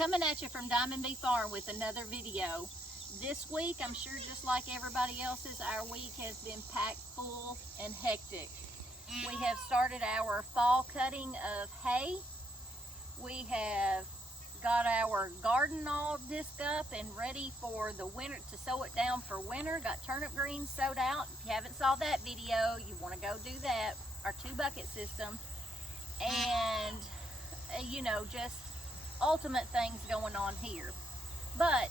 Coming at you from Diamond Bee Farm with another video. This week, I'm sure just like everybody else's, our week has been packed full and hectic. We have started our fall cutting of hay. We have got our garden all disced up and ready for the winter, to sow it down for winter. Got turnip greens sowed out. If you haven't saw that video, you want to go do that. Our 2-bucket system. And, you know, just ultimate things going on here. But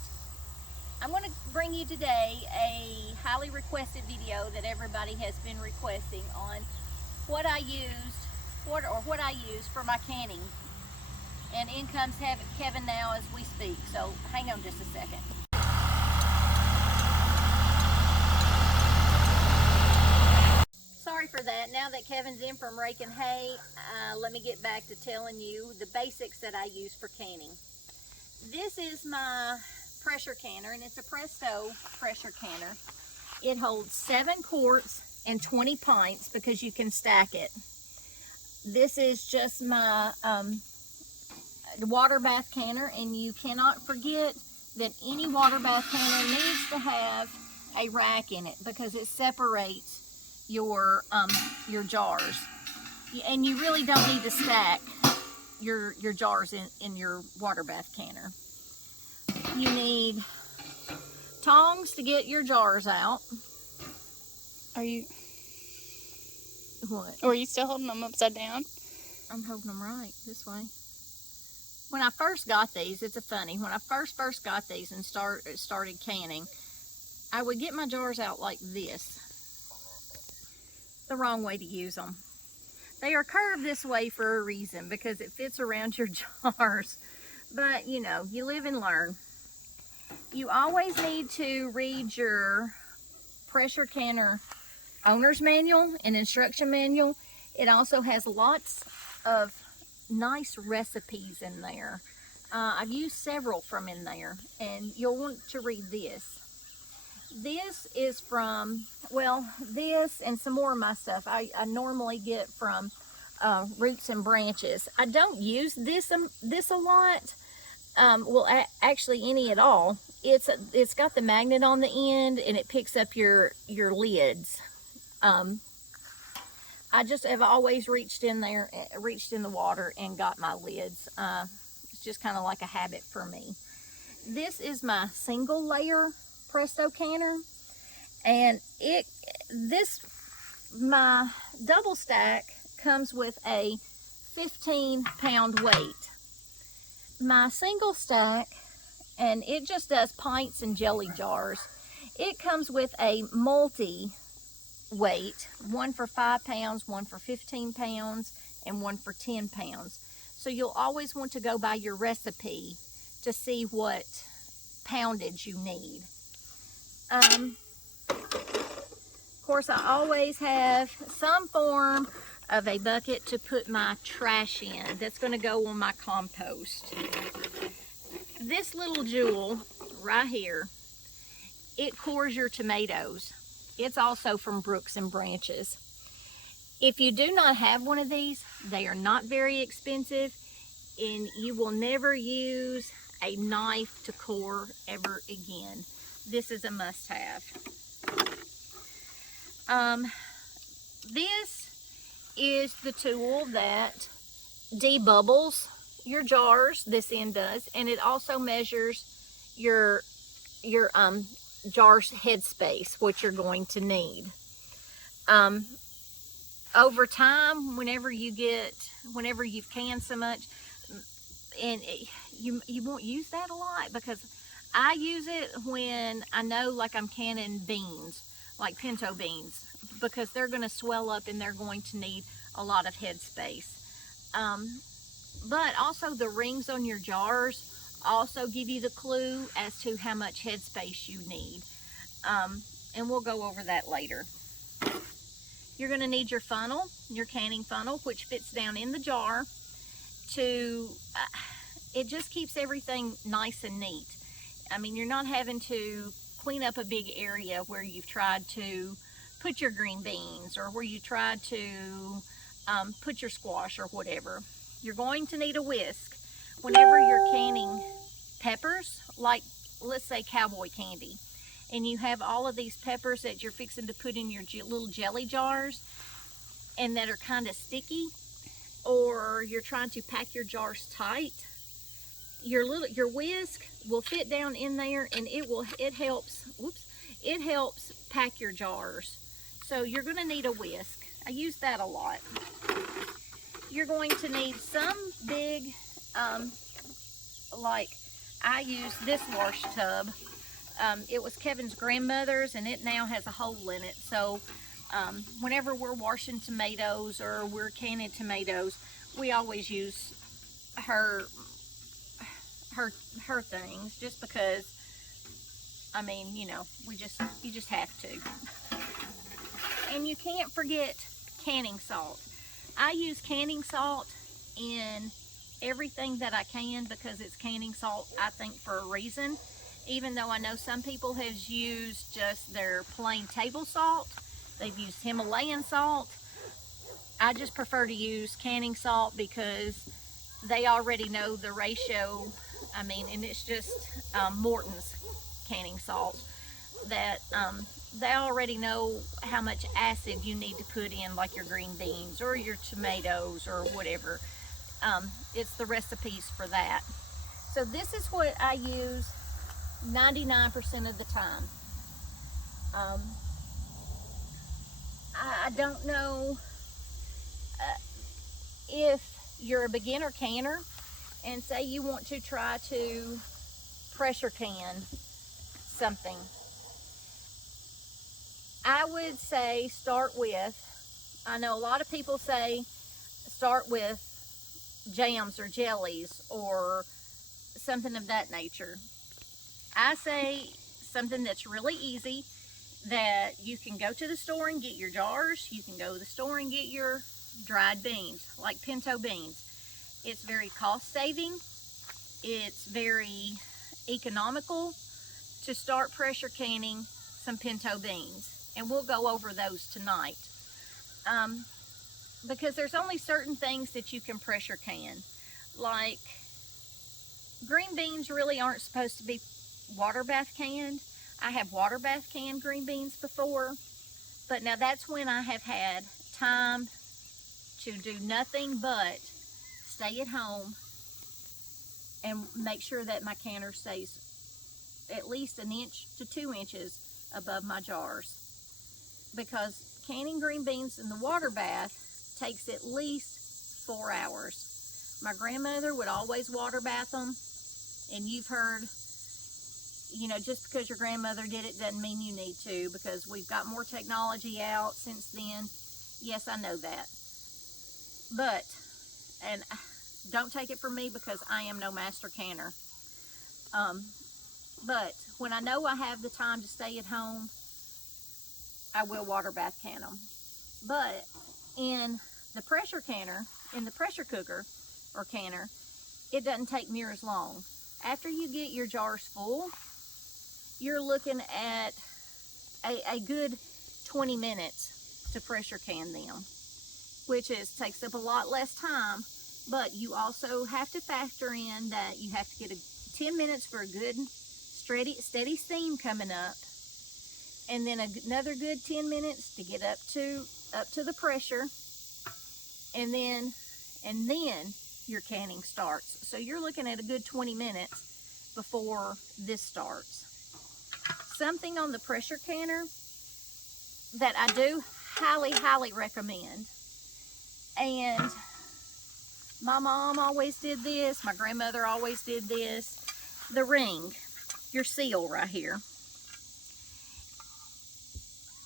I'm going to bring you today a highly requested video that everybody has been requesting on what I used, what I use for my canning. And in comes Kevin now as we speak, so hang on just a second. Sorry for that. Now that Kevin's in from raking hay, let me get back to telling you the basics that I use for canning. This is my pressure canner, and it's a Presto pressure canner. It holds 7 quarts and 20 pints because you can stack it. This is just my water bath canner, and you cannot forget that any water bath canner needs to have a rack in it because it separates your jars, and you really don't need to stack your jars in your water bath canner. You need tongs to get your jars out. Are you? What? Or are you still holding them upside down? I'm holding them right this way. When I first got these, it's a funny. When I first got these and started canning, I would get my jars out like this. The wrong way to use them. They are curved this way for a reason because it fits around your jars. But you know, you live and learn. You always need to read your pressure canner owner's manual and instruction manual. It also has lots of nice recipes in there. I've used several from in there, and you'll want to read this. This is from, well, this and some more of my stuff I normally get from Roots and Branches. I don't use this a lot. Well, actually any at all. It's got the magnet on the end, and it picks up your lids. I just have always reached in the water and got my lids. It's just kind of like a habit for me. This is my single layer Presto canner, and my double stack comes with a 15-pound weight. My single stack, and it just does pints and jelly jars, it comes with a multi weight, one for 5 pounds, one for 15 pounds, and one for 10 pounds. So you'll always want to go by your recipe to see what poundage you need. Of course, I always have some form of a bucket to put my trash in. That's going to go on my compost. This little jewel right here, it cores your tomatoes. It's also from Roots and Branches. If you do not have one of these, they are not very expensive, and you will never use a knife to core ever again. This is a must-have. This is the tool that debubbles your jars. This end does, and it also measures your jar's headspace, what you're going to need. Over time, whenever you've canned so much, and you won't use that a lot, because I use it when I know, like, I'm canning beans, like pinto beans, because they're going to swell up and they're going to need a lot of headspace. But also the rings on your jars also give you the clue as to how much headspace you need. And we'll go over that later. You're going to need your funnel, your canning funnel, which fits down in the jar. It just keeps everything nice and neat. I mean, you're not having to clean up a big area where you've tried to put your green beans, or where you tried to put your squash or whatever. You're going to need a whisk. Whenever you're canning peppers, like let's say cowboy candy, and you have all of these peppers that you're fixing to put in your little jelly jars and that are kind of sticky, or you're trying to pack your jars tight, your whisk will fit down in there, and it helps pack your jars. So you're going to need a whisk. I use that a lot. You're going to need some big, like I use this wash tub. It was Kevin's grandmother's, and it now has a hole in it. So whenever we're washing tomatoes or we're canning tomatoes, we always use her things, just because, I mean, you know, you just have to. And you can't forget canning salt. I use canning salt in everything that I can, because it's canning salt, I think, for a reason. Even though I know some people have used just their plain table salt, they've used Himalayan salt. I just prefer to use canning salt because they already know the ratio. I mean, and it's just Morton's canning salt, that they already know how much acid you need to put in, like your green beans or your tomatoes or whatever. It's the recipes for that. So this is what I use 99% of the time. I don't know if you're a beginner canner and say you want to try to pressure can something. I would say start with, I know a lot of people say start with jams or jellies or something of that nature. I say something that's really easy, that you can go to the store and get your jars. You can go to the store and get your dried beans, like pinto beans. It's very cost saving. It's very economical to start pressure canning some pinto beans. And we'll go over those tonight. Because there's only certain things that you can pressure can. Like green beans really aren't supposed to be water bath canned. I have water bath canned green beans before, but now that's when I have had time to do nothing but stay at home and make sure that my canner stays at least 1 inch to 2 inches above my jars. Because canning green beans in the water bath takes at least 4 hours. My grandmother would always water bath them, and you've heard, you know, just because your grandmother did it doesn't mean you need to, because we've got more technology out since then. Yes, I know that. But, and don't take it from me, because I am no master canner. But when I know I have the time to stay at home, I will water bath can them. But in the pressure canner, in the pressure cooker or canner, it doesn't take near as long. After you get your jars full, you're looking at a good 20 minutes to pressure can them, which takes up a lot less time. But you also have to factor in that you have to get 10 minutes for a good steady steam coming up, and then another good 10 minutes to get up to the pressure, and then your canning starts. So you're looking at a good 20 minutes before this starts. Something on the pressure canner that I do highly recommend, and my mom always did this, my grandmother always did this, the ring, your seal right here.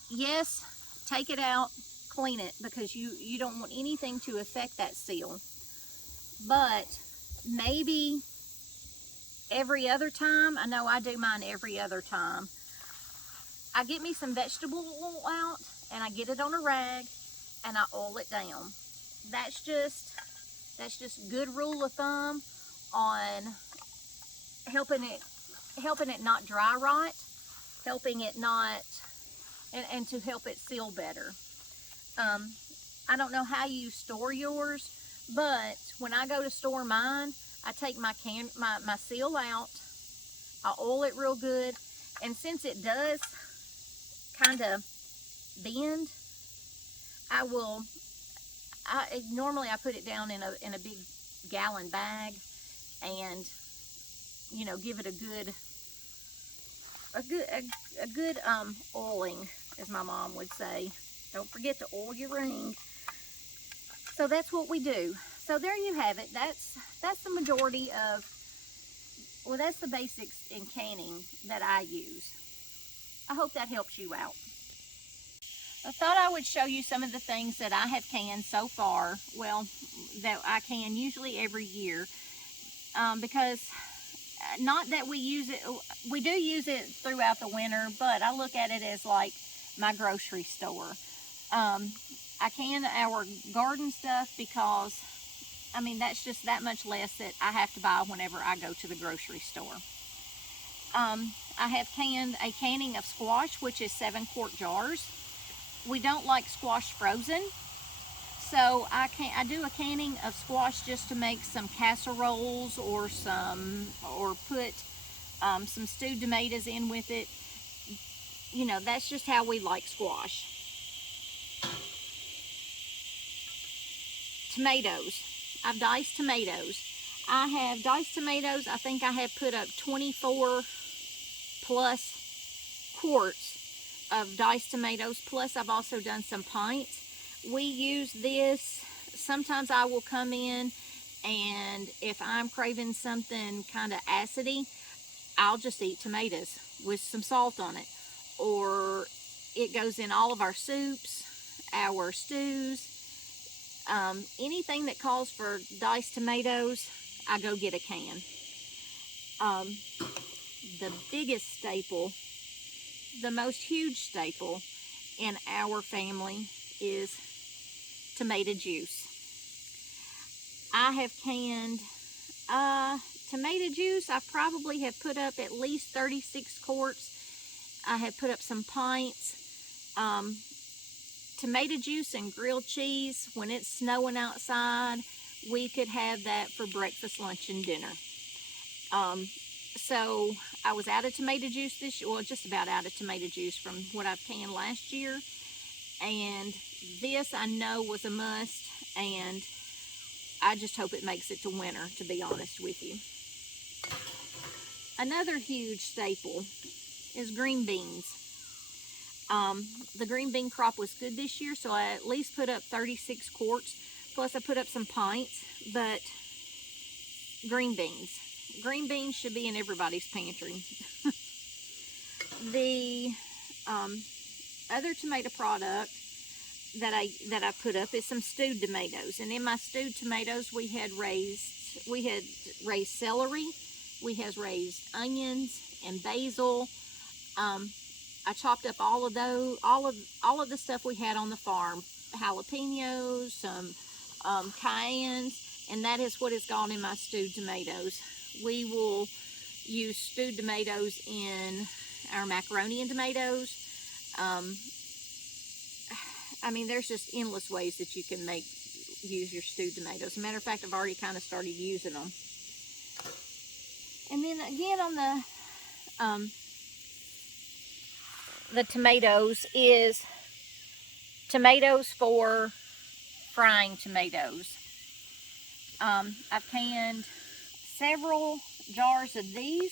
Yes, take it out, clean it, because you don't want anything to affect that seal. But maybe every other time, I know I do mine every other time, I get me some vegetable oil out and I get it on a rag and I oil it down. That's just good rule of thumb on helping it not dry rot, helping it not, and to help it seal better. I don't know how you store yours, but when I go to store mine, I take my seal out I'll oil it real good. And since it does kind of bend, normally I put it down in a big gallon bag and, you know, give it a good oiling, as my mom would say. Don't forget to oil your ring. So that's what we do. So there you have it. That's the majority of, well, that's the basics in canning that I use. I hope that helps you out. I thought I would show you some of the things that I have canned so far. Well, that I can usually every year, because not that we use it, we do use it throughout the winter, but I look at it as like my grocery store. I can our garden stuff because, I mean, that's just that much less that I have to buy whenever I go to the grocery store. I have canned a canning of squash, which is 7-quart jars. We don't like squash frozen, so I do a canning of squash just to make some casseroles or put some stewed tomatoes in with it. You know, that's just how we like squash. Tomatoes. I've diced tomatoes. I have diced tomatoes. I think I have put up 24 plus quarts of diced tomatoes. Plus I've also done some pints. We use this. Sometimes I will come in, and if I'm craving something kind of acidy, I'll just eat tomatoes with some salt on it. Or it goes in all of our soups, our stews. Anything that calls for diced tomatoes, I go get a can. The biggest staple, the most huge staple in our family is tomato juice. I have canned tomato juice. I probably have put up at least 36 quarts. I have put up some pints. Tomato juice and grilled cheese. When it's snowing outside, we could have that for breakfast, lunch, and dinner. So I was out of tomato juice this year, well, just about out of tomato juice from what I've canned last year. And this I know was a must, and I just hope it makes it to winter, to be honest with you. Another huge staple is green beans. The green bean crop was good this year, so I at least put up 36 quarts. Plus I put up some pints, but green beans. Green beans should be in everybody's pantry. The other tomato product that I put up is some stewed tomatoes. And in my stewed tomatoes, we had raised celery, we had raised onions and basil. I chopped up all of those, all of the stuff we had on the farm, jalapenos, some cayennes, and that is what has gone in my stewed tomatoes. We will use stewed tomatoes in our macaroni and tomatoes. I mean, there's just endless ways that you can use your stewed tomatoes. As a matter of fact, I've already kind of started using them. And then again on the tomatoes is tomatoes for frying tomatoes. I've canned several jars of these.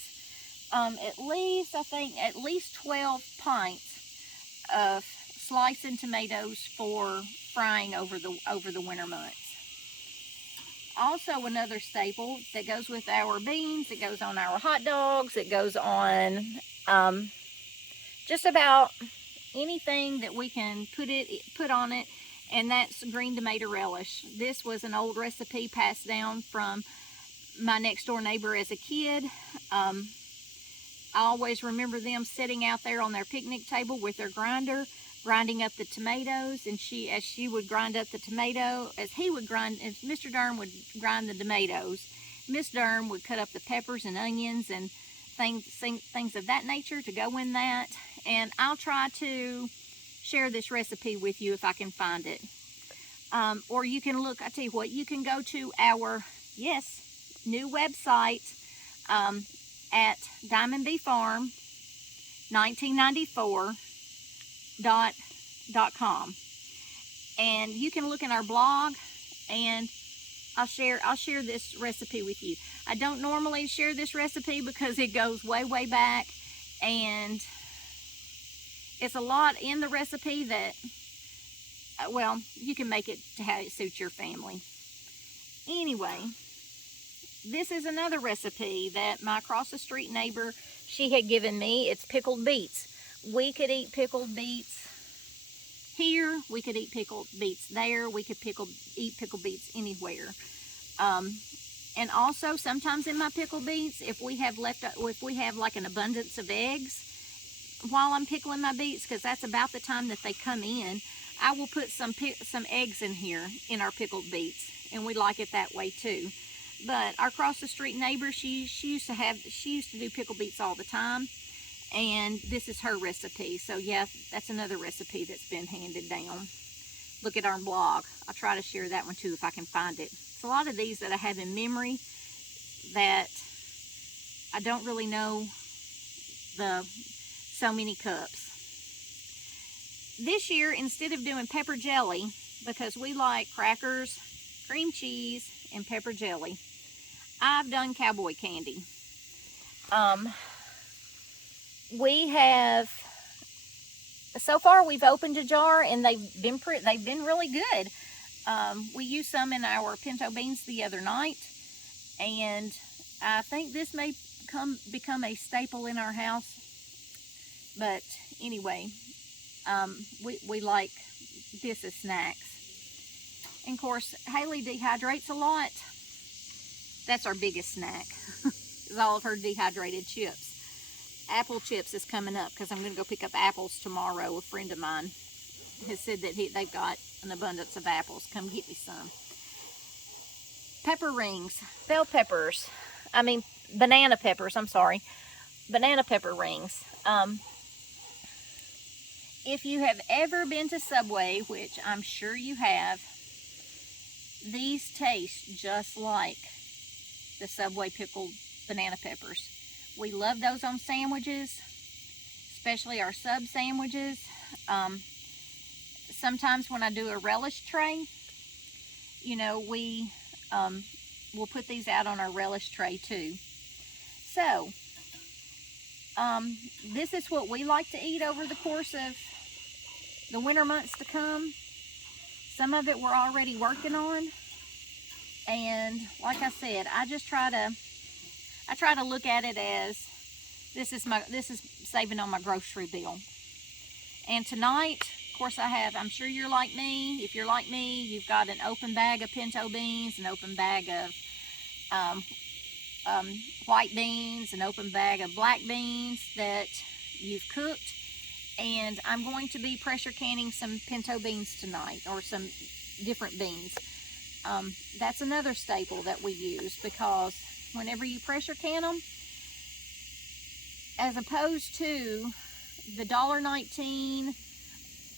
At least 12 pints of slicing tomatoes for frying over the winter months. Also, another staple that goes with our beans, it goes on our hot dogs, it goes on just about anything that we can put on it, and that's green tomato relish. This was an old recipe passed down from my next door neighbor as a kid. I always remember them sitting out there on their picnic table with their grinder, grinding up the tomatoes, and as she would grind up the tomato, as Mr. Durham would grind the tomatoes, Miss Durham would cut up the peppers and onions and things of that nature to go in that. And I'll try to share this recipe with you if I can find it. Or you can look, I tell you what, you can go to our, new website, at diamondbeefarm1994.com, and you can look in our blog, and I'll share this recipe with you. I don't normally share this recipe because it goes way back, and it's a lot in the recipe that, well, you can make it to how it suits your family. Anyway, this is another recipe that my across the street neighbor, she had given me. It's pickled beets. We could eat pickled beets here, we could eat pickled beets there, we could eat pickled beets anywhere. And also sometimes in my pickled beets, if we have like an abundance of eggs while I'm pickling my beets, because that's about the time that they come in, I will put some eggs in here in our pickled beets, and we like it that way too. But our across the street neighbor, she used to do pickled beets all the time, and this is her recipe. So yeah, that's another recipe that's been handed down. Look at our blog. I'll try to share that one too if I can find it. It's a lot of these that I have in memory that I don't really know so many cups. This year, instead of doing pepper jelly, because we like crackers, cream cheese, and pepper jelly, I've done cowboy candy. So far we've opened a jar, and they've been really good. We used some in our pinto beans the other night, and I think this may become a staple in our house. But anyway, we like this as snacks. And of course, Haley dehydrates a lot. That's our biggest snack, is all of her dehydrated chips. Apple chips is coming up because I'm going to go pick up apples tomorrow. A friend of mine has said that they've got an abundance of apples. Come get me some. Pepper rings, banana peppers, banana pepper rings. If you have ever been to Subway, which I'm sure you have, these taste just like the Subway pickled banana peppers. We love those on sandwiches, especially our sub sandwiches. Sometimes when I do a relish tray, we'll put these out on our relish tray too. So, this is what we like to eat over the course of the winter months to come. Some of it we're already working on, and like I said, I try to look at it as this is saving on my grocery bill. And tonight, of course, I'm sure you're like me. If you're like me, you've got an open bag of pinto beans, an open bag of white beans, an open bag of black beans that you've cooked. And I'm going to be pressure canning some pinto beans tonight, or some different beans. That's another staple that we use, because whenever you pressure can them, as opposed to the $1.19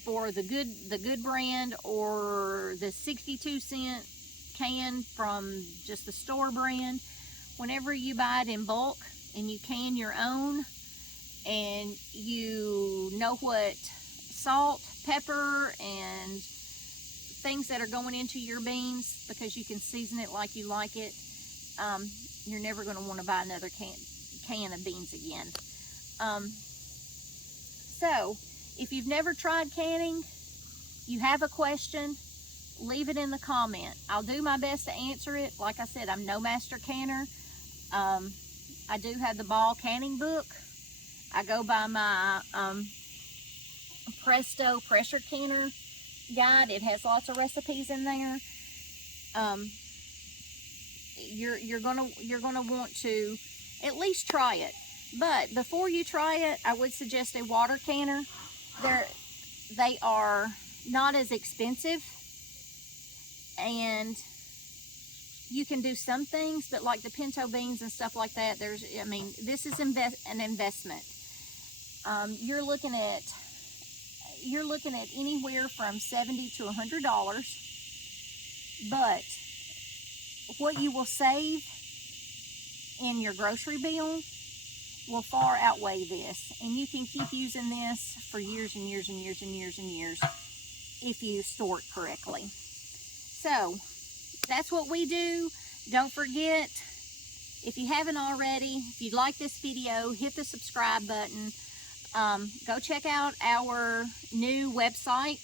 for the good brand, or the 62-cent can from just the store brand, whenever you buy it in bulk and you can your own, and you know what salt, pepper, and things that are going into your beans, because you can season it like you like it, you're never going to want to buy another can of beans again. So, if you've never tried canning, you have a question, leave it in the comment. I'll do my best to answer it. Like I said, I'm no master canner. I do have the Ball canning book. I go by my Presto pressure canner guide. It has lots of recipes in there. You're gonna want to at least try it. But before you try it, I would suggest a water canner. They are not as expensive, and you can do some things, but like the pinto beans and stuff like that, this is an investment. You're looking at anywhere from $70 to $100, but what you will save in your grocery bill will far outweigh this. And you can keep using this for years and years and years and years and years if you store it correctly. So that's what we do. Don't forget, if you haven't already, if you like this video, hit the subscribe button. Go check out our new website.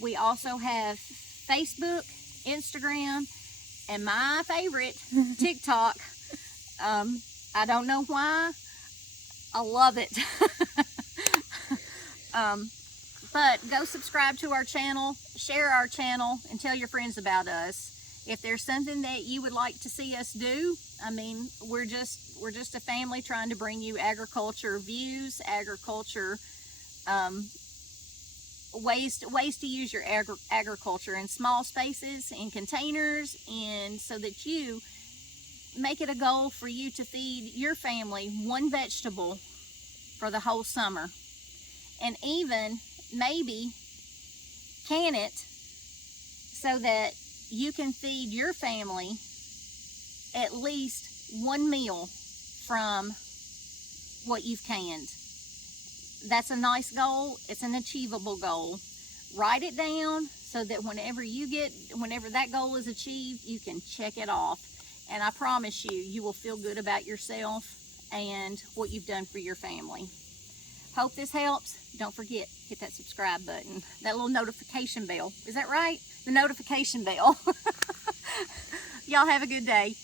We also have Facebook, Instagram, and my favorite, TikTok. I don't know why. I love it. But go subscribe to our channel, share our channel, and tell your friends about us. If there's something that you would like to see us do, I mean, we're just a family trying to bring you agriculture views, agriculture ways to use your agriculture in small spaces, in containers, and so that you make it a goal for you to feed your family one vegetable for the whole summer, and even maybe can it so that you can feed your family at least one meal from what you've canned. That's a nice goal. It's an achievable goal. Write it down so that whenever that goal is achieved, you can check it off. And I promise you, you will feel good about yourself and what you've done for your family. Hope this helps. Don't forget, hit that subscribe button, that little notification bell. Is that right? The notification bell. Y'all have a good day.